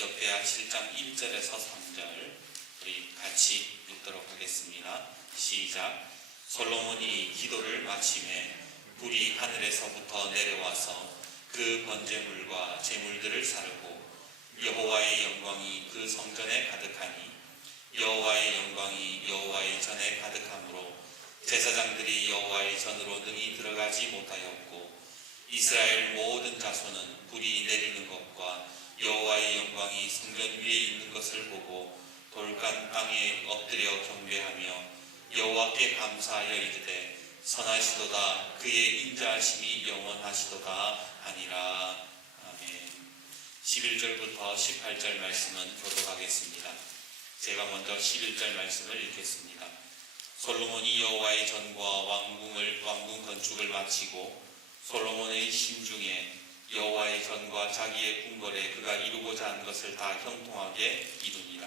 역대하 7장 1절에서 3절 우리 같이 읽도록 하겠습니다. 시작. 솔로몬이 기도를 마치매 불이 하늘에서부터 내려와서 그 번제물과 제물들을 사르고 여호와의 영광이 그 성전에 가득하니 여호와의 영광이 여호와의 전에 가득하므로 제사장들이 여호와의 전으로 능히 들어가지 못하였고 이스라엘 모든 자손은 불이 내리는 것과 여호와의 영광이 성전 위에 있는 것을 보고 돌간 땅에 엎드려 경배하며 여호와께 감사하여 이르되 선하시도다 그의 인자하심이 영원하시도다 하니라. 아멘. 11절부터 18절 말씀은 교독하겠습니다. 제가 먼저 11절 말씀을 읽겠습니다. 솔로몬이 여호와의 전과 왕궁 건축을 마치고 솔로몬의 심중에 여호와의 전과 자기의 궁궐에 그가 이루고자 한 것을 다 형통하게 이루니라.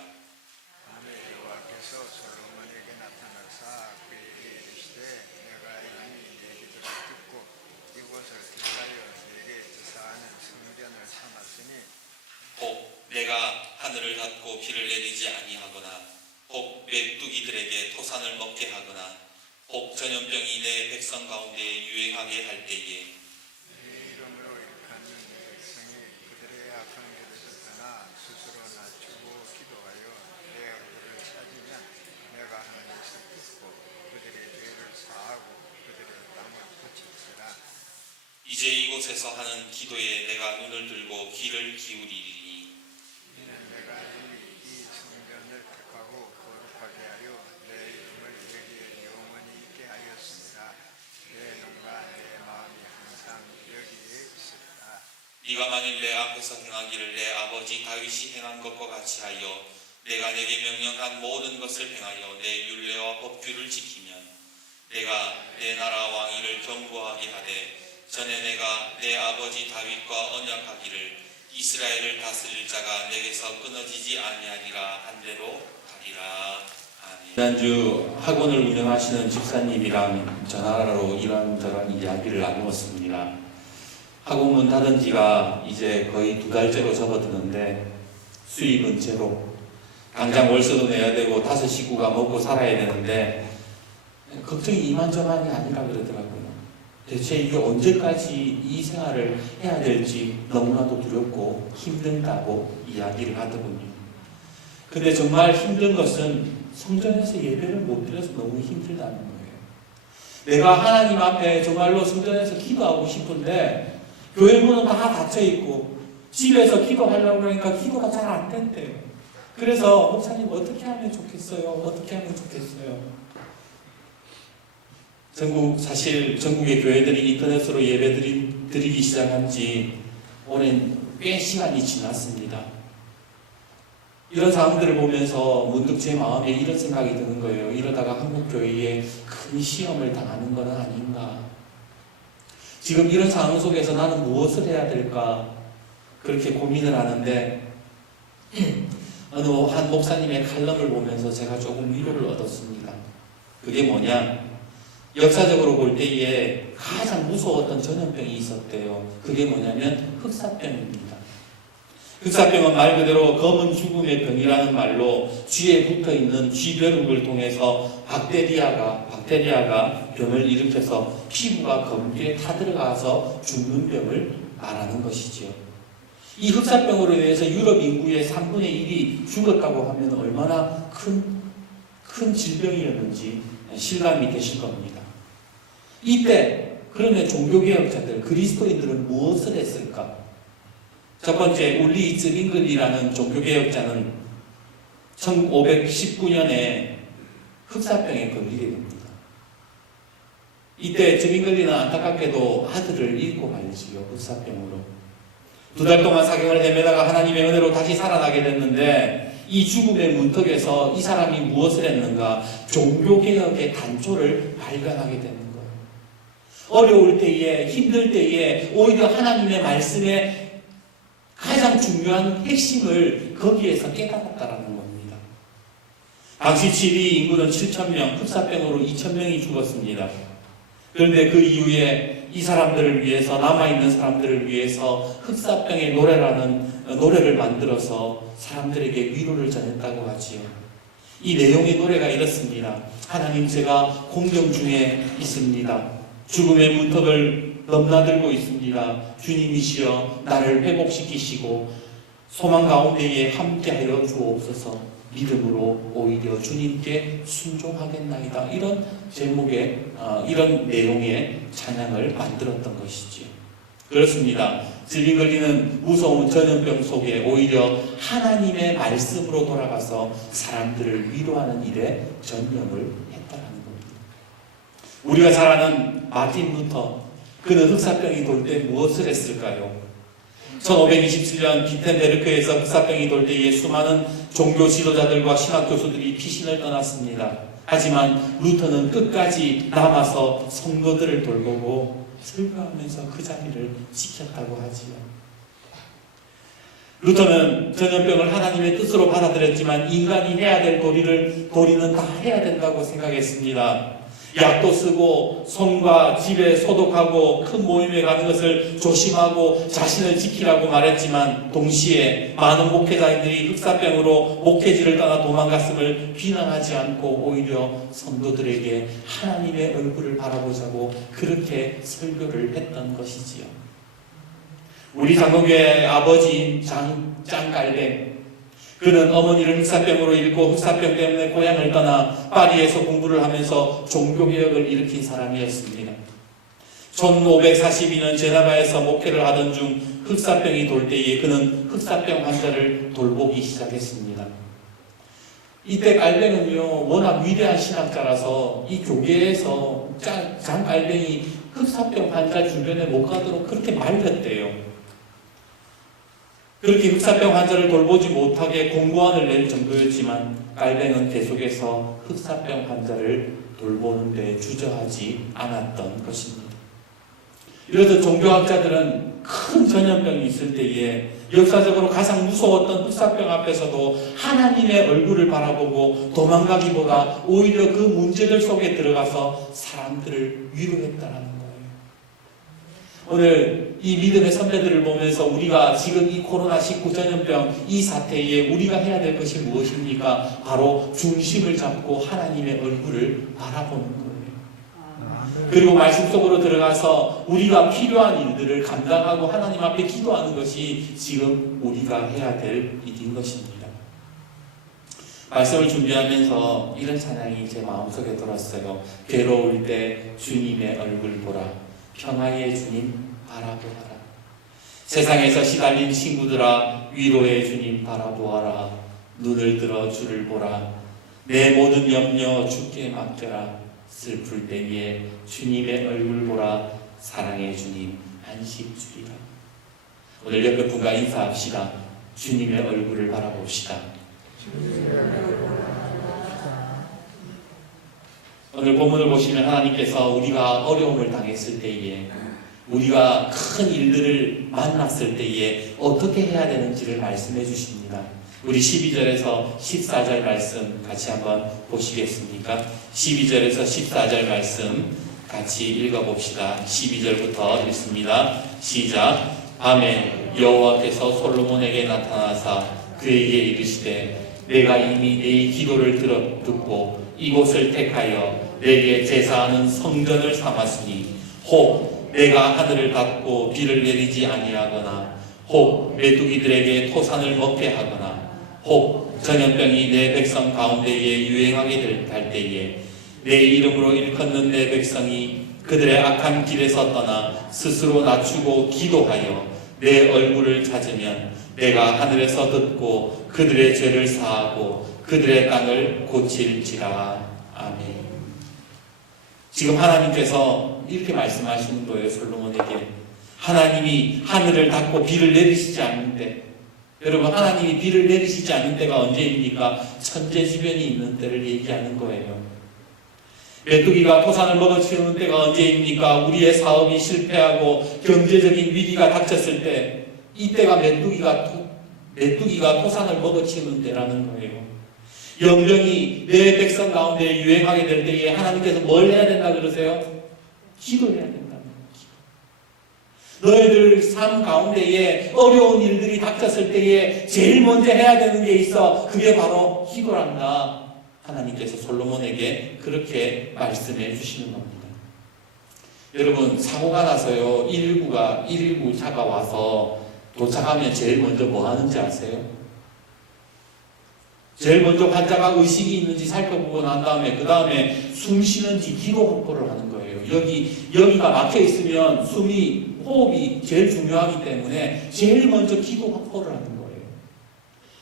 여호와께서 솔로몬에게 나타나사 그에게 이르시되 내가 이미 내 기도를 듣고 이곳을 기다려 내게 제사하는 성전을 삼았으니 혹 내가 하늘을 닫고 비를 내리지 아니하거나 혹 메뚜기들에게 토산을 먹게 하거나 혹 전염병이 내 백성 가운데 유행하게 할 때에 네 이름으로 일컫는 백성이 그들의 악한 길에서 떠나 스스로 낮추고 기도하여 내 얼굴을 찾으면 내가 하늘에서 듣고 그들의 죄를 사하고 그들의 땅을 고칠지라. 이제 이곳에서 하는 기도에 내가 눈을 들고 귀를 기울이리니 이는 내가 이미 이 성전을 택하고 거룩하게 하여 내 이름을 여기에 영원히 있게 하였습니다. 내 눈과 내 마음이 항상 여기에 있습니다. 네가 만일 내 앞에서 행하기를 내 아버지 다윗이 행한 것과 같이 하여 내가 내게 명령한 모든 것을 행하여 내 율례와 법규를 지키면 내가 내 나라 왕위를 견고하게 하되 전에 내가 내 아버지 다윗과 언약하기를 이스라엘을 다스릴 자가 내게서 끊어지지 아니하리라 한 대로 하리라. 아멘. 지난주 학원을 운영하시는 집사님이랑 전화로 이런저런 이야기를 나누었습니다. 학원 문 닫은 지가 이제 거의 2달째로 접어드는데 수입은 제로. 당장 월세도 내야 되고 5 식구가 먹고 살아야 되는데 걱정이 이만저만이 아니라 그러더라고요. 대체 이게 언제까지 이 생활을 해야 될지 너무나도 두렵고 힘든다고 이야기를 하더군요. 근데 정말 힘든 것은 성전에서 예배를 못 드려서 너무 힘들다는 거예요. 내가 하나님 앞에 정말로 성전에서 기도하고 싶은데 교회 문은 다 닫혀있고 집에서 기도하려고 그러니까 기도가 잘 안 된대요. 그래서 목사님 어떻게 하면 좋겠어요? 어떻게 하면 좋겠어요? 사실 전국의 교회들이 인터넷으로 예배 드리기 시작한 지 오랜 꽤 시간이 지났습니다. 이런 상황들을 보면서 문득 제 마음에 이런 생각이 드는 거예요. 이러다가 한국교회에 큰 시험을 당하는 건 아닌가. 지금 이런 상황 속에서 나는 무엇을 해야 될까 그렇게 고민을 하는데 어느 한 목사님의 칼럼을 보면서 제가 조금 위로를 얻었습니다. 그게 뭐냐? 역사적으로 볼 때에 가장 무서웠던 전염병이 있었대요. 그게 뭐냐면 흑사병입니다. 흑사병은 말 그대로 검은 죽음의 병이라는 말로 쥐에 붙어있는 쥐벼룩을 통해서 박테리아가 병을 일으켜서 피부가 검게 타들어가서 죽는 병을 말하는 것이지요. 이 흑사병으로 인해서 유럽 인구의 3분의 1이 죽었다고 하면 얼마나 큰 질병이었는지 실감이 되실 겁니다. 이때 그러면 종교개혁자들, 그리스도인들은 무엇을 했을까? 첫 번째, 울리 즈빙글이라는 종교개혁자는 1519년에 흑사병에 걸리게 됩니다. 이때 즈빙글리는 안타깝게도 아들을 잃고 말지요. 흑사병으로. 2달 동안 사경을 헤매다가 하나님의 은혜로 다시 살아나게 됐는데 이 죽음의 문턱에서 이 사람이 무엇을 했는가? 종교개혁의 단초를 발견하게 되는 거예요. 어려울 때에, 힘들 때에 오히려 하나님의 말씀의 가장 중요한 핵심을 거기에서 깨달았다라는 겁니다. 당시 치리 인구는 7,000명, 흑사병으로 2,000명이 죽었습니다. 그런데 그 이후에 이 사람들을 위해서, 남아있는 사람들을 위해서 흑사병의 노래라는 노래를 만들어서 사람들에게 위로를 전했다고 하지요. 이 내용의 노래가 이렇습니다. 하나님, 제가 공경 중에 있습니다. 죽음의 문턱을 넘나들고 있습니다. 주님이시여 나를 회복시키시고 소망 가운데에 함께하여 주옵소서. 믿음으로 오히려 주님께 순종하겠나이다. 이런 제목의 이런 내용의 찬양을 만들었던 것이지요. 그렇습니다. 질린 걸리는 무서운 전염병 속에 오히려 하나님의 말씀으로 돌아가서 사람들을 위로하는 일에 전념을 했다는 겁니다. 우리가 잘 아는 마틴 루터, 그는 흑사병이 돌 때 무엇을 했을까요? 1527년 비텐베르크에서 흑사병이 돌 때에 수많은 종교 지도자들과 신학 교수들이 피신을 떠났습니다. 하지만 루터는 끝까지 남아서 성도들을 돌보고 설교하면서 그 자리를 지켰다고 하지요. 루터는 전염병을 하나님의 뜻으로 받아들였지만 인간이 해야 될 도리는 다 해야 된다고 생각했습니다. 약도 쓰고 손과 집에 소독하고 큰 모임에 가는 것을 조심하고 자신을 지키라고 말했지만 동시에 많은 목회자들이 흑사병으로 목회지를 떠나 도망갔음을 비난하지 않고 오히려 성도들에게 하나님의 얼굴을 바라보자고 그렇게 설교를 했던 것이지요. 우리 장로교의 아버지인 짱갈뱅, 그는 어머니를 흑사병으로 잃고 흑사병 때문에 고향을 떠나 파리에서 공부를 하면서 종교개혁을 일으킨 사람이었습니다. 1542년 제네바에서 목회를 하던 중 흑사병이 돌 때에 그는 흑사병 환자를 돌보기 시작했습니다. 이때 갈뱅은요, 워낙 위대한 신학자라서 이 교계에서 장갈뱅이 흑사병 환자 주변에 못 가도록 그렇게 말렸대요. 그렇게 흑사병 환자를 돌보지 못하게 공고안을 낼 정도였지만 갈뱅은 계속해서 흑사병 환자를 돌보는 데 주저하지 않았던 것입니다. 이래서 종교학자들은 큰 전염병이 있을 때에 역사적으로 가장 무서웠던 흑사병 앞에서도 하나님의 얼굴을 바라보고 도망가기보다 오히려 그 문제들 속에 들어가서 사람들을 위로했다는 거예요. 오늘 이 믿음의 선배들을 보면서 우리가 지금 이 코로나19 전염병 이 사태에 우리가 해야 될 것이 무엇입니까? 바로 중심을 잡고 하나님의 얼굴을 바라보는 거예요. 그리고 말씀 속으로 들어가서 우리가 필요한 일들을 감당하고 하나님 앞에 기도하는 것이 지금 우리가 해야 될 일인 것입니다. 말씀을 준비하면서 이런 찬양이 제 마음속에 들었어요. 괴로울 때 주님의 얼굴 보라. 평화의 주님 바라보아라. 세상에서 시달린 친구들아 위로의 주님 바라보아라. 눈을 들어 주를 보라. 내 모든 염려 주께 맡겨라. 슬플 때에 주님의 얼굴 보라. 사랑의 주님 안식 주리라. 오늘 옆에 분과 인사합시다. 주님의 얼굴을 바라봅시다. 오늘 본문을 보시면 하나님께서 우리가 어려움을 당했을 때에, 우리가 큰 일들을 만났을 때에 어떻게 해야 되는지를 말씀해 주십니다. 우리 12절에서 14절 말씀 같이 한번 보시겠습니까? 12절에서 14절 말씀 같이 읽어봅시다. 12절부터 읽습니다. 시작. 밤에 여호와께서 솔로몬에게 나타나사 그에게 이르시되 내가 이미 네 기도를 듣고 이곳을 택하여 내게 제사하는 성전을 삼았으니 혹 내가 하늘을 닫고 비를 내리지 아니하거나 혹 메뚜기들에게 토산을 먹게 하거나 혹 전염병이 내 백성 가운데에 유행하게 될 때에 내 이름으로 일컫는 내 백성이 그들의 악한 길에서 떠나 스스로 낮추고 기도하여 내 얼굴을 찾으면 내가 하늘에서 듣고 그들의 죄를 사하고 그들의 땅을 고칠지라. 아멘. 지금 하나님께서 이렇게 말씀하시는 거예요. 솔로몬에게. 하나님이 하늘을 닫고 비를 내리시지 않는데, 여러분, 하나님이 비를 내리시지 않는 때가 언제입니까? 천재지변이 있는 때를 얘기하는 거예요. 메뚜기가 토산을 먹어치우는 때가 언제입니까? 우리의 사업이 실패하고 경제적인 위기가 닥쳤을 때, 이때가 메뚜기가 토산을 먹어치우는 때라는 거예요. 영병이 내 백성 가운데 유행하게 될 때에 하나님께서 뭘 해야 된다 그러세요? 기도해야 된다는 거예요. 너희들 삶 가운데에 어려운 일들이 닥쳤을 때에 제일 먼저 해야 되는 게 있어. 그게 바로 기도란다. 하나님께서 솔로몬에게 그렇게 말씀해 주시는 겁니다. 여러분, 사고가 나서요, 119 차가 와서 도착하면 제일 먼저 뭐 하는지 아세요? 제일 먼저 환자가 의식이 있는지 살펴보고 난 다음에 그 다음에 숨 쉬는지 기도 확보를 하는 거예요. 여기가 막혀 있으면 호흡이 제일 중요하기 때문에 제일 먼저 기도 확보를 하는 거예요.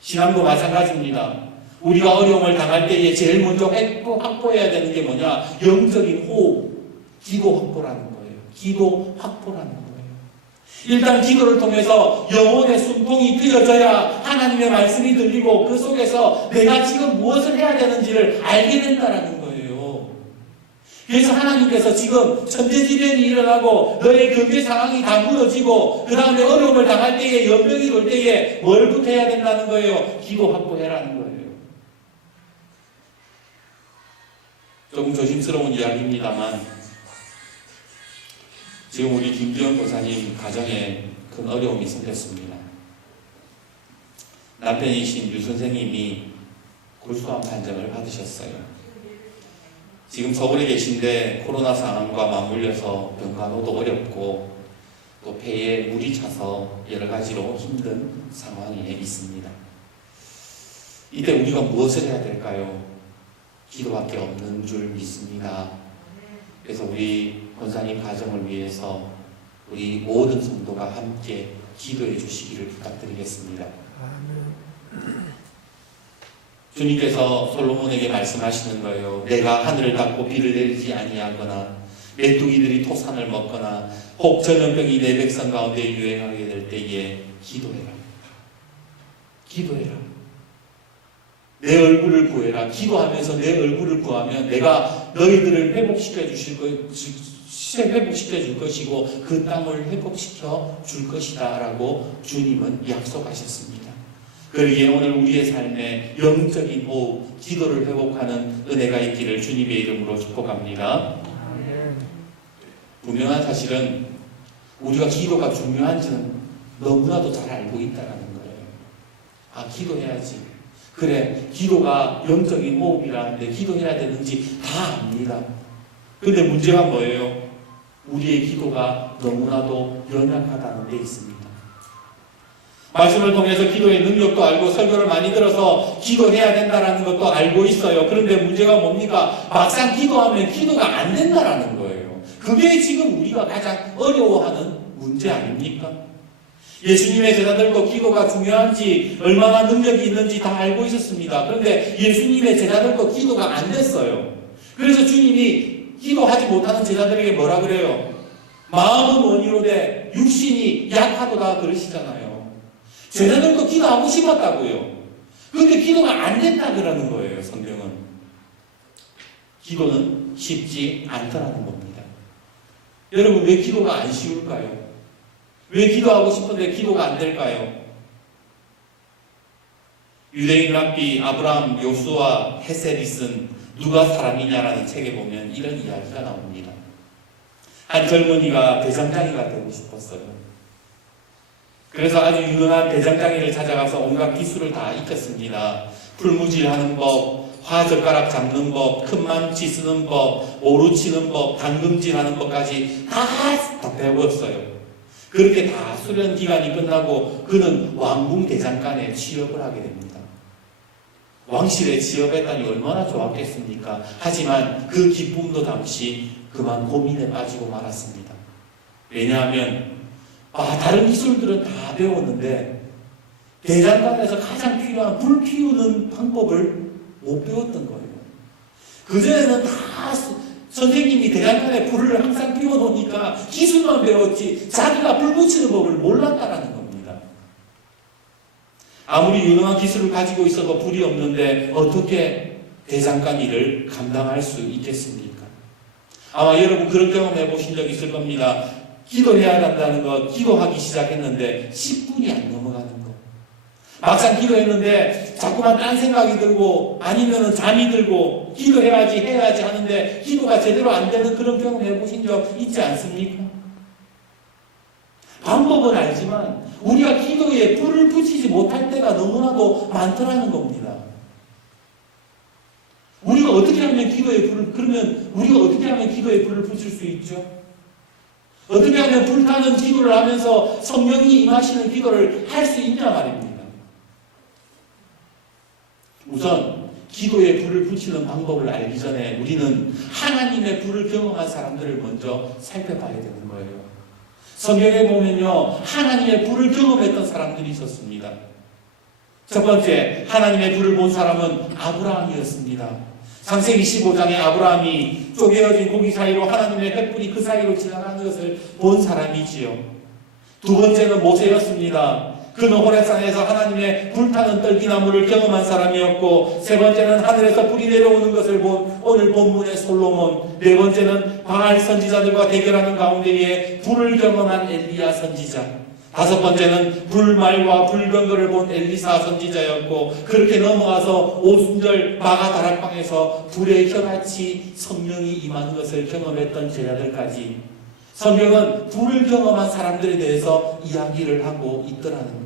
신앙도 마찬가지입니다. 우리가 어려움을 당할 때에 제일 먼저 확보해야 되는 게 뭐냐? 영적인 호흡, 기도 확보라는 거예요. 기도 확보라는 거예요. 일단 기도를 통해서 영혼의 숨통이 트여져야 하나님의 말씀이 들리고 그 속에서 내가 지금 무엇을 해야 되는지를 알게 된다는 거예요. 그래서 하나님께서 지금 천재지변이 일어나고 너의 경제 상황이 다 무너지고 그 다음에 어려움을 당할 때에 연병이 돌 때에 뭘부터 해야 된다는 거예요? 기도 확보해라는 거예요. 조금 조심스러운 이야기입니다만 지금 우리 김기현 권사님 가정에 큰 어려움이 생겼습니다. 남편이신 유 선생님이 골수암 판정을 받으셨어요. 지금 서울에 계신데 코로나 상황과 맞물려서 병간호도 어렵고 또 폐에 물이 차서 여러 가지로 힘든 상황에 있습니다. 이때 우리가 무엇을 해야 될까요? 기도밖에 없는 줄 믿습니다. 그래서 우리 권사님 가정을 위해서 우리 모든 성도가 함께 기도해 주시기를 부탁드리겠습니다. 주님께서 솔로몬에게 말씀하시는 거예요. 내가 하늘을 닫고 비를 내리지 아니하거나 메뚜기들이 토산을 먹거나 혹 전염병이 내 백성 가운데 유행하게 될 때에 기도해라. 기도해라. 내 얼굴을 구해라. 기도하면서 내 얼굴을 구하면 내가 너희들을 회복시켜 줄 것이고 그 땅을 회복시켜 줄 것이다 라고 주님은 약속하셨습니다. 그러기에 오늘 우리의 삶에 영적인 호흡, 기도를 회복하는 은혜가 있기를 주님의 이름으로 축복합니다. 분명한 사실은 우리가 기도가 중요한지는 너무나도 잘 알고 있다는 거예요. 아, 기도해야지. 그래, 기도가 영적인 호흡이라는데 기도해야 되는지 다 압니다. 근데 문제가 뭐예요? 우리의 기도가 너무나도 연약하다는 데 있습니다. 말씀을 통해서 기도의 능력도 알고 설교를 많이 들어서 기도해야 된다는 것도 알고 있어요. 그런데 문제가 뭡니까? 막상 기도하면 기도가 안 된다는 거예요. 그게 지금 우리가 가장 어려워하는 문제 아닙니까? 예수님의 제자들도 기도가 중요한지 얼마나 능력이 있는지 다 알고 있었습니다. 그런데 예수님의 제자들도 기도가 안 됐어요. 그래서 주님이 기도하지 못하는 제자들에게 뭐라 그래요? 마음은 원이로되 육신이 약하도다 그러시잖아요. 제자들도 기도하고 싶었다고요. 그런데 기도가 안 됐다 그러는 거예요. 성경은. 기도는 쉽지 않다는 겁니다. 여러분, 왜 기도가 안 쉬울까요? 왜 기도하고 싶은데 기도가 안 될까요? 유대인 랍비 아브라함 요수아 헤셀이 쓴 누가 사람이냐라는 책에 보면 이런 이야기가 나옵니다. 한 젊은이가 대장장이가 되고 싶었어요. 그래서 아주 유능한 대장장이를 찾아가서 온갖 기술을 다 익혔습니다. 풀무질하는 법, 화젓가락 잡는 법, 큰 망치 쓰는 법, 오루 치는 법, 당금질하는 법까지 다 배웠어요. 그렇게 다 수련 기간이 끝나고 그는 왕궁 대장간에 취업을 하게 됩니다. 왕실에 취업했다니 얼마나 좋았겠습니까? 하지만 그 기쁨도 잠시 그만 고민에 빠지고 말았습니다. 왜냐하면 다른 기술들은 다 배웠는데 대장간에서 가장 필요한 불 피우는 방법을 못 배웠던 거예요. 그전에는 다 선생님이 대장간에 불을 항상 피워놓으니까 기술만 배웠지 자기가 불 붙이는 법을 몰랐다라는 겁니다. 아무리 유능한 기술을 가지고 있어도 불이 없는데 어떻게 대장간 일을 감당할 수 있겠습니까? 아마 여러분 그런 경험 해보신 적 있을 겁니다. 기도해야 한다는 것, 기도하기 시작했는데 10분이 안 넘어가는 것. 막상 기도했는데 자꾸만 딴 생각이 들고 아니면 잠이 들고 해야지 하는데 기도가 제대로 안 되는 그런 경험 해보신 적 있지 않습니까? 방법은 알지만 우리가 기도에 불을 붙이지 못할 때가 너무나도 많더라는 겁니다. 우리가 어떻게 하면 기도에 불을, 그러면 우리가 어떻게 하면 기도에 불을 붙일 수 있죠? 어떻게 하면 불타는 기도를 하면서 성령이 임하시는 기도를 할 수 있냐 말입니다. 우선 기도에 불을 붙이는 방법을 알기 전에 우리는 하나님의 불을 경험한 사람들을 먼저 살펴봐야 되는 거예요. 성경에 보면요, 하나님의 불을 경험했던 사람들이 있었습니다. 첫 번째, 하나님의 불을 본 사람은 아브라함이었습니다. 창세기 15장에 아브라함이 쪼개어진 고기 사이로 하나님의 횃불이 그 사이로 지나가는 것을 본 사람이지요. 두 번째는 모세였습니다. 그는 호렙산에서 하나님의 불타는 떨기나무를 경험한 사람이었고, 세 번째는 하늘에서 불이 내려오는 것을 본 오늘 본문의 솔로몬, 네 번째는 바알 선지자들과 대결하는 가운데에 불을 경험한 엘리야 선지자, 다섯 번째는 불말과 불병거를 본 엘리사 선지자였고, 그렇게 넘어가서 오순절 마가 다락방에서 불의 혀같이 성령이 임하는 것을 경험했던 제자들까지 성경은 불을 경험한 사람들에 대해서 이야기를 하고 있더라는 거예요.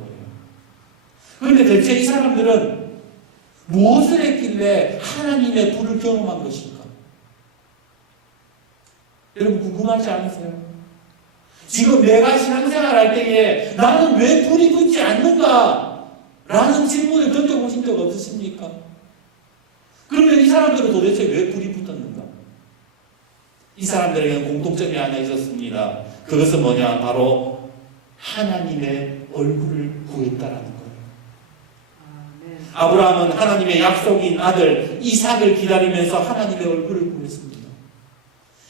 그런데 대체 이 사람들은 무엇을 했길래 하나님의 불을 경험한 것일까? 여러분 궁금하지 않으세요? 지금 내가 신앙생활 할 때에 나는 왜 불이 붙지 않는가? 라는 질문을 던져보신 적 없으십니까? 그러면 이 사람들은 도대체 왜 불이 붙었는가? 이 사람들에게는 공통점이 하나 있었습니다. 그것은 뭐냐? 바로 하나님의 얼굴을 구했다라는 거예요. 아브라함은 하나님의 약속인 아들 이삭을 기다리면서 하나님의 얼굴을 구했습니다.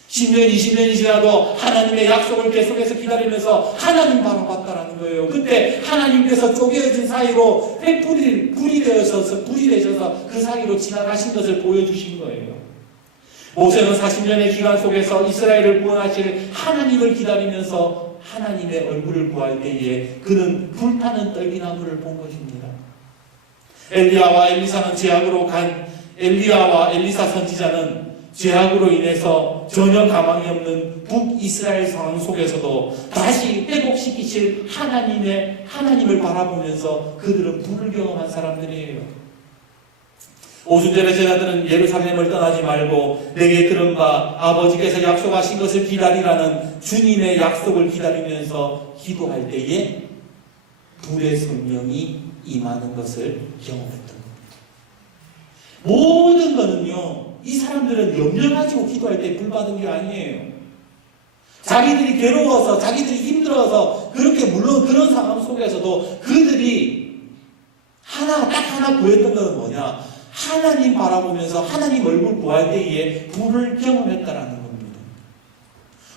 10년, 20년이 지나도 하나님의 약속을 계속해서 기다리면서 하나님 바라봤다라는 거예요. 그때 하나님께서 쪼개어진 사이로 불이 되셔서 그 사이로 지나가신 것을 보여주신 거예요. 모세는 40년의 기간 속에서 이스라엘을 구원하실 하나님을 기다리면서 하나님의 얼굴을 구할 때에 그는 불타는 떨기나무를 본 것입니다. 엘리야와 엘리사는 죄악으로 간 엘리야와 엘리사 선지자는 죄악으로 인해서 전혀 가망이 없는 북이스라엘 상황 속에서도 다시 회복시키실 하나님을 바라보면서 그들은 불을 경험한 사람들이에요. 오순절의 제자들은 예루살렘을 떠나지 말고 내게 들은 바 아버지께서 약속하신 것을 기다리라는 주님의 약속을 기다리면서 기도할 때에 불의 성령이 임하는 것을 경험했던 겁니다. 모든 것은요, 이 사람들은 염려 가지고 기도할 때 불 받은 게 아니에요. 자기들이 괴로워서, 자기들이 힘들어서, 그렇게 물론 그런 상황 속에서도 그들이 딱 하나 구했던 것은 뭐냐? 하나님 바라보면서 하나님 얼굴 구할 때에 불을 경험했다라는 겁니다.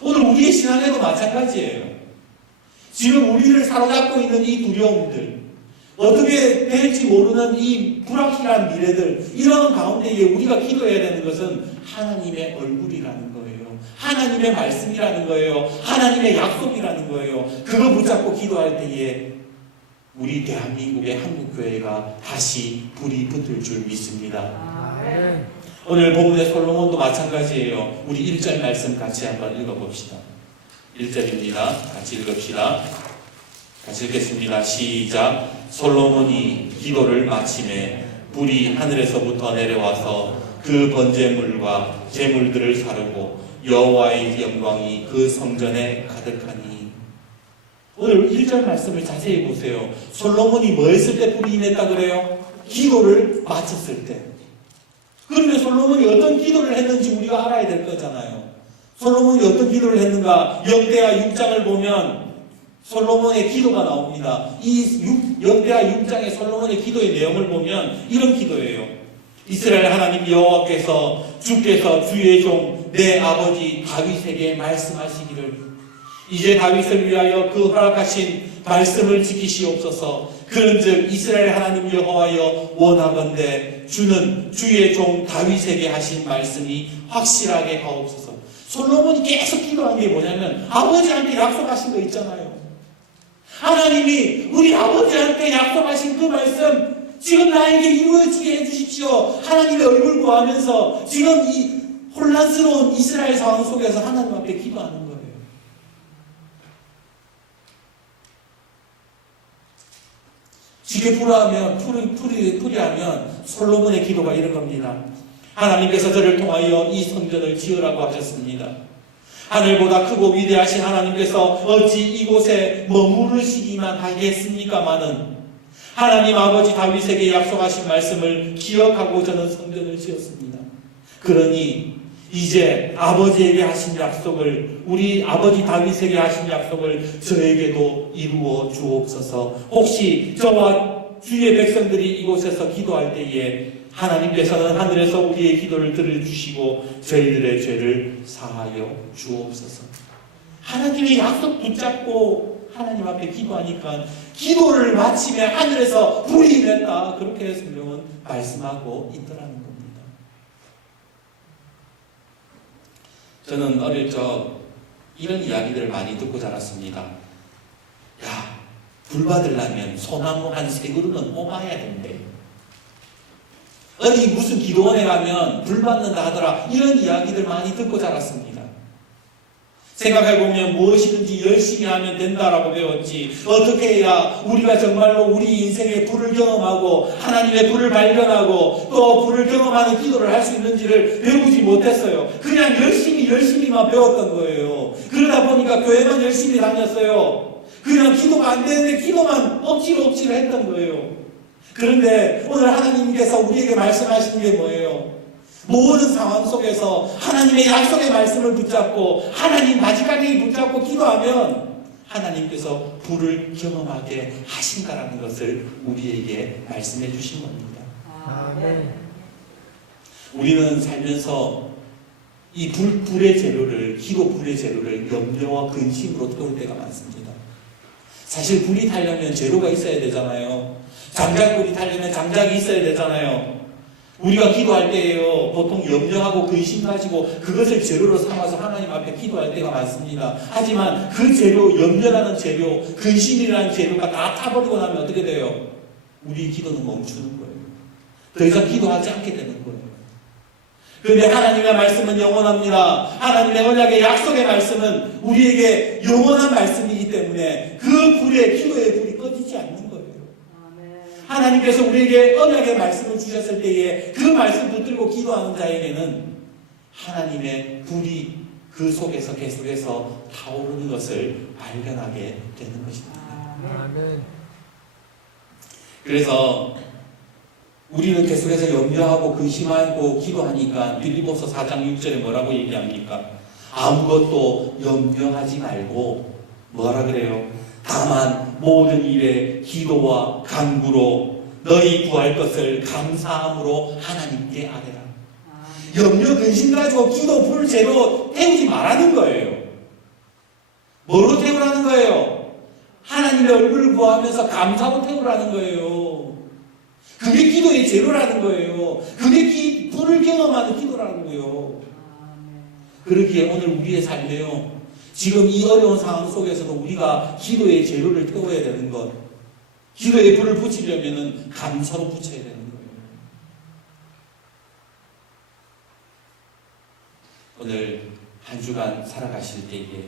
오늘 우리의 신앙에도 마찬가지예요. 지금 우리를 사로잡고 있는 이 두려움들, 어떻게 될지 모르는 이 불확실한 미래들, 이런 가운데에 우리가 기도해야 되는 것은 하나님의 얼굴이라는 거예요. 하나님의 말씀이라는 거예요. 하나님의 약속이라는 거예요. 그거 붙잡고 기도할 때에 우리 대한민국의 한국교회가 다시 불이 붙을 줄 믿습니다. 오늘 본문의 솔로몬도 마찬가지예요. 우리 1절 말씀 같이 한번 읽어봅시다. 1절입니다. 같이 읽읍시다. 같이 읽겠습니다. 시작. 솔로몬이 기도를 마침에 불이 하늘에서부터 내려와서 그 번제물과 제물들을 사르고 여호와의 영광이 그 성전에 가득하니. 오늘 1절 말씀을 자세히 보세요. 솔로몬이 뭐 했을 때 불이 임했다 그래요? 기도를 마쳤을 때. 그러면 솔로몬이 어떤 기도를 했는지 우리가 알아야 될 거잖아요. 솔로몬이 어떤 기도를 했는가? 역대하 6장을 보면 솔로몬의 기도가 나옵니다. 이 역대하 6장의 솔로몬의 기도의 내용을 보면 이런 기도예요. 이스라엘 하나님 여호와께서 주께서 주의 종 내 아버지 다윗에게 말씀하시기를 이제 다윗을 위하여 그 허락하신 말씀을 지키시옵소서. 그런즉 이스라엘 하나님 여호와여 원하건대 주는 주의 종 다윗에게 하신 말씀이 확실하게 하옵소서. 솔로몬이 계속 기도한 게 뭐냐면 아버지한테 약속하신 거 있잖아요. 하나님이 우리 아버지한테 약속하신 그 말씀 지금 나에게 이루어지게 해주십시오. 하나님의 얼굴 구하면서 지금 이 혼란스러운 이스라엘 상황 속에서 하나님 앞에 기도하는 거예요. 지게 풀이하면 솔로몬의 기도가 이런 겁니다. 하나님께서 저를 통하여 이 성전을 지으라고 하셨습니다. 하늘보다 크고 위대하신 하나님께서 어찌 이곳에 머무르시기만 하겠습니까마는 하나님 아버지 다윗에게 약속하신 말씀을 기억하고 저는 성전을 지었습니다. 그러니 이제 아버지에게 하신 약속을, 우리 아버지 다윗에게 하신 약속을 저에게도 이루어 주옵소서. 혹시 저와 주의 백성들이 이곳에서 기도할 때에 하나님께서는 하늘에서 우리의 기도를 들어주시고 저희들의 죄를 사하여 주옵소서. 하나님의 약속 붙잡고 하나님 앞에 기도하니까 기도를 마치며 하늘에서 불이 임했다, 그렇게 성경은 말씀하고 있더라는 겁니다. 저는 어릴 적 이런 이야기들을 많이 듣고 자랐습니다. 야, 불 받으려면 소나무 한 3그루는 뽑아야 된대. 어디 무슨 기도원에 가면 불 받는다 하더라. 이런 이야기들 많이 듣고 자랐습니다. 생각해보면 무엇이든지 열심히 하면 된다라고 배웠지, 어떻게 해야 우리가 정말로 우리 인생의 불을 경험하고 하나님의 불을 발견하고 또 불을 경험하는 기도를 할 수 있는지를 배우지 못했어요. 그냥 열심히만 배웠던 거예요. 그러다 보니까 교회만 열심히 다녔어요. 그냥 기도가 안 되는데 기도만 억지로 했던 거예요. 그런데 오늘 하나님께서 우리에게 말씀하시는 게 뭐예요? 모든 상황 속에서 하나님의 약속의 말씀을 붙잡고 하나님 바지가랑이 붙잡고 기도하면 하나님께서 불을 경험하게 하신다라는 것을 우리에게 말씀해 주신 겁니다. 아멘. 우리는 살면서 이 불의 재료를, 기도 불의 재료를 염려와 근심으로 태울 때가 많습니다. 사실 불이 타려면 재료가 있어야 되잖아요. 장작불이 타려면 장작이 있어야 되잖아요. 우리가 기도할 때에요, 보통 염려하고 근심 가지고 그것을 재료로 삼아서 하나님 앞에 기도할 때가 많습니다. 하지만 그 재료, 염려라는 재료, 근심이라는 재료가 다 타버리고 나면 어떻게 돼요? 우리 기도는 멈추는 거예요. 더 이상 기도하지 않게 되는 거예요. 그런데 하나님의 말씀은 영원합니다. 하나님의 언약의 약속의 말씀은 우리에게 영원한 말씀이기 때문에 그 불에, 기도의 불이 꺼지지 않는 거예요. 하나님께서 우리에게 언약의 말씀을 주셨을 때에 그 말씀 붙들고 기도하는 자에게는 하나님의 불이 그 속에서 계속해서 타오르는 것을 발견하게 되는 것입니다. 아멘. 그래서 우리는 계속해서 염려하고 근심하고 기도하니까 빌립보서 4장 6절에 뭐라고 얘기합니까? 아무것도 염려하지 말고 뭐라 그래요? 다만 모든 일에 기도와 간구로 너희 구할 것을 감사함으로 하나님께 아뢰라. 염려 근심 가지고 기도 불 재로 태우지 말라는 거예요. 뭐로 태우라는 거예요? 하나님의 얼굴을 구하면서 감사로 태우라는 거예요. 그게 기도의 재료라는 거예요. 그게 불을 경험하는 기도라는 거예요. 그러기에 오늘 우리의 삶에요, 지금 이 어려운 상황 속에서도 우리가 기도의 재료를 태워야 되는 것, 기도의 불을 붙이려면 감사로 붙여야 되는 거예요. 오늘 한 주간 살아가실 때에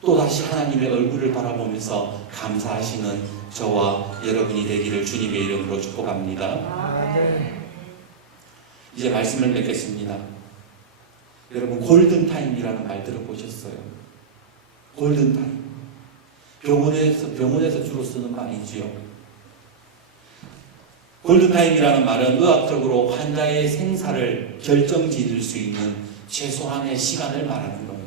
또다시 하나님의 얼굴을 바라보면서 감사하시는 저와 여러분이 되기를 주님의 이름으로 축복합니다. 아멘. 이제 말씀을 맺겠습니다. 여러분, 골든타임이라는 말 들어보셨어요? 골든타임. 병원에서 주로 쓰는 말이지요. 골든타임이라는 말은 의학적으로 환자의 생사를 결정지을 수 있는 최소한의 시간을 말하는 거예요.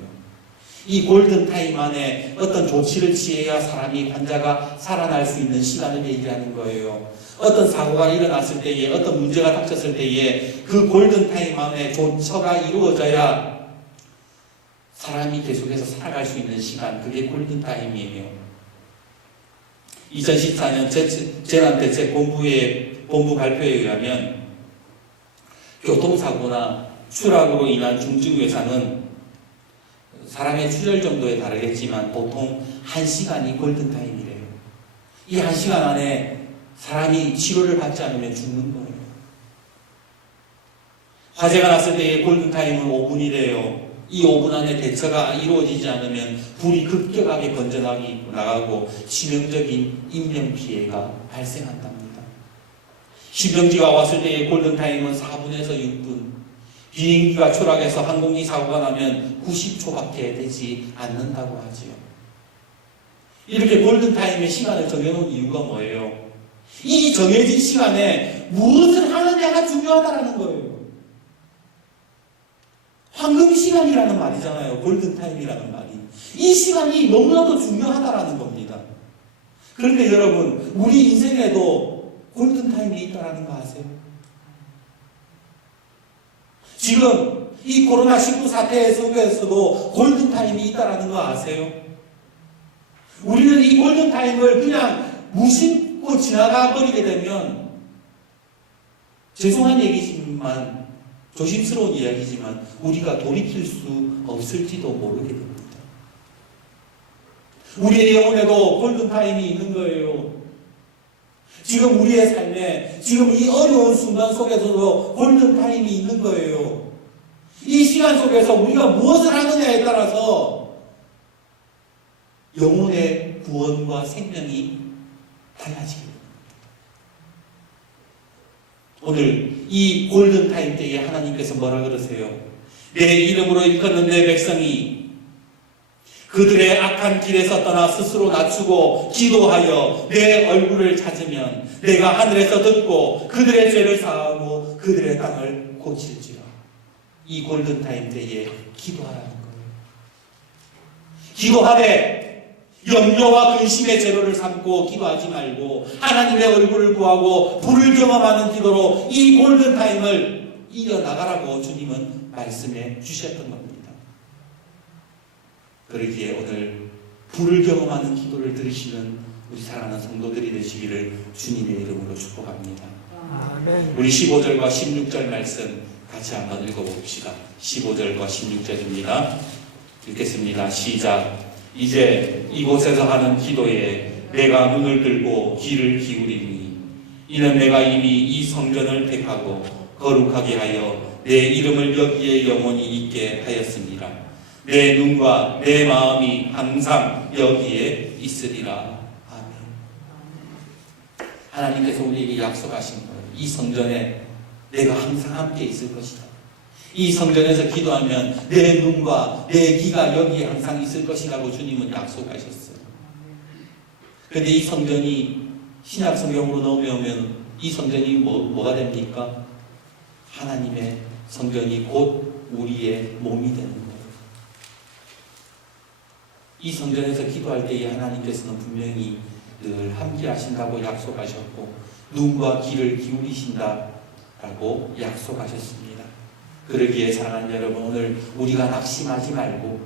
이 골든타임 안에 어떤 조치를 취해야 환자가 살아날 수 있는 시간을 얘기하는 거예요. 어떤 사고가 일어났을 때에, 어떤 문제가 닥쳤을 때에 그 골든타임 안에 조처가 이루어져야 사람이 계속해서 살아갈 수 있는 시간, 그게 골든타임이에요. 2014년 재난대책본부 발표에 의하면 교통사고나 추락으로 인한 중증외상은 사람의 출혈 정도에 다르겠지만 보통 1시간이 골든타임이래요. 이 1시간 안에 사람이 치료를 받지 않으면 죽는 거예요. 화재가 났을 때의 골든타임은 5분이래요. 이 5분 안에 대처가 이루어지지 않으면 불이 급격하게 번져나가고 치명적인 인명피해가 발생한답니다. 신병지가 왔을 때의 골든타임은 4분에서 6분. 비행기가 추락해서 항공기 사고가 나면 90초밖에 되지 않는다고 하지요. 이렇게 골든타임의 시간을 정해놓은 이유가 뭐예요? 이 정해진 시간에 무엇을 하느냐가 중요하다라는 거예요. 황금시간이라는 말이잖아요. 골든타임이라는 말이. 이 시간이 너무나도 중요하다라는 겁니다. 그런데 여러분, 우리 인생에도 골든타임이 있다라는 거 아세요? 지금 이 코로나19 사태 속에서도 골든타임이 있다라는 거 아세요? 우리는 이 골든타임을 그냥 무심코 지나가 버리게 되면, 죄송한 얘기지만, 조심스러운 이야기지만 우리가 돌이킬 수 없을지도 모르게 됩니다. 우리의 영혼에도 골든타임이 있는 거예요. 지금 우리의 삶에, 지금 이 어려운 순간 속에서도 골든타임이 있는 거예요. 이 시간 속에서 우리가 무엇을 하느냐에 따라서 영혼의 구원과 생명이 달라지게 됩니다. 오늘 이 골든타임 때에 하나님께서 뭐라 그러세요? 내 이름으로 일컫는 내 백성이 그들의 악한 길에서 떠나 스스로 낮추고 기도하여 내 얼굴을 찾으면 내가 하늘에서 듣고 그들의 죄를 사하고 그들의 땅을 고칠지라. 이 골든타임 때에 기도하라는 거예요. 기도하되 염려와 근심의 재료를 삼고 기도하지 말고 하나님의 얼굴을 구하고 불을 경험하는 기도로 이 골든타임을 이겨나가라고 주님은 말씀해 주셨던 겁니다. 그러기에 오늘 불을 경험하는 기도를 들으시는 우리 사랑하는 성도들이 되시기를 주님의 이름으로 축복합니다. 아멘. 우리 15절과 16절 말씀 같이 한번 읽어봅시다. 15절과 16절입니다. 읽겠습니다. 시작. 이제 이곳에서 하는 기도에 내가 눈을 들고 귀를 기울이니 이는 내가 이미 이 성전을 택하고 거룩하게 하여 내 이름을 여기에 영원히 있게 하였습니다. 내 눈과 내 마음이 항상 여기에 있으리라. 아멘. 하나님께서 우리에게 약속하신 거예요. 이 성전에 내가 항상 함께 있을 것이다. 이 성전에서 기도하면 내 눈과 내 귀가 여기에 항상 있을 것이라고 주님은 약속하셨어요. 그런데 이 성전이 신약 성경으로 넘어오면 이 성전이 뭐가 됩니까? 하나님의 성전이 곧 우리의 몸이 되는 거예요. 이 성전에서 기도할 때에 하나님께서는 분명히 늘 함께 하신다고 약속하셨고 눈과 귀를 기울이신다라고 약속하셨습니다. 그러기에 사랑하는 여러분, 오늘 우리가 낙심하지 말고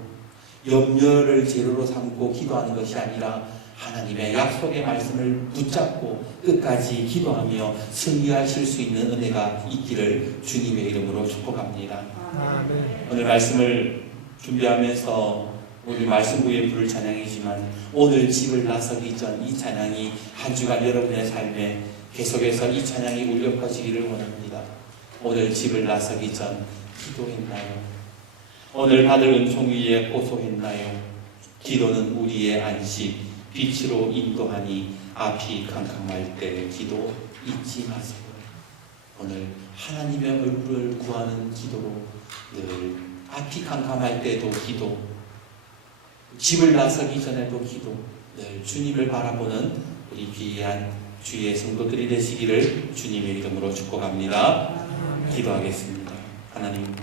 염려를 재료로 삼고 기도하는 것이 아니라 하나님의 약속의 말씀을 붙잡고 끝까지 기도하며 승리하실 수 있는 은혜가 있기를 주님의 이름으로 축복합니다. 아멘. 오늘 말씀을 준비하면서 우리 말씀부의 부를 찬양이지만 오늘 집을 나서기 전 이 찬양이 한 주간 여러분의 삶에 계속해서 이 찬양이 울려 퍼지기를 원합니다. 오늘 집을 나서기 전 기도했나요? 오늘 받을 은총 위에 호소했나요? 기도는 우리의 안식, 빛으로 인도하니 앞이 캄캄할 때 기도 잊지 마세요. 오늘 하나님의 얼굴을 구하는 기도로 늘 앞이 캄캄할 때도 기도, 집을 나서기 전에도 기도, 늘 주님을 바라보는 우리 귀한 주의 성도들이 되시기를 주님의 이름으로 축복합니다. 기도하겠습니다. 하나님.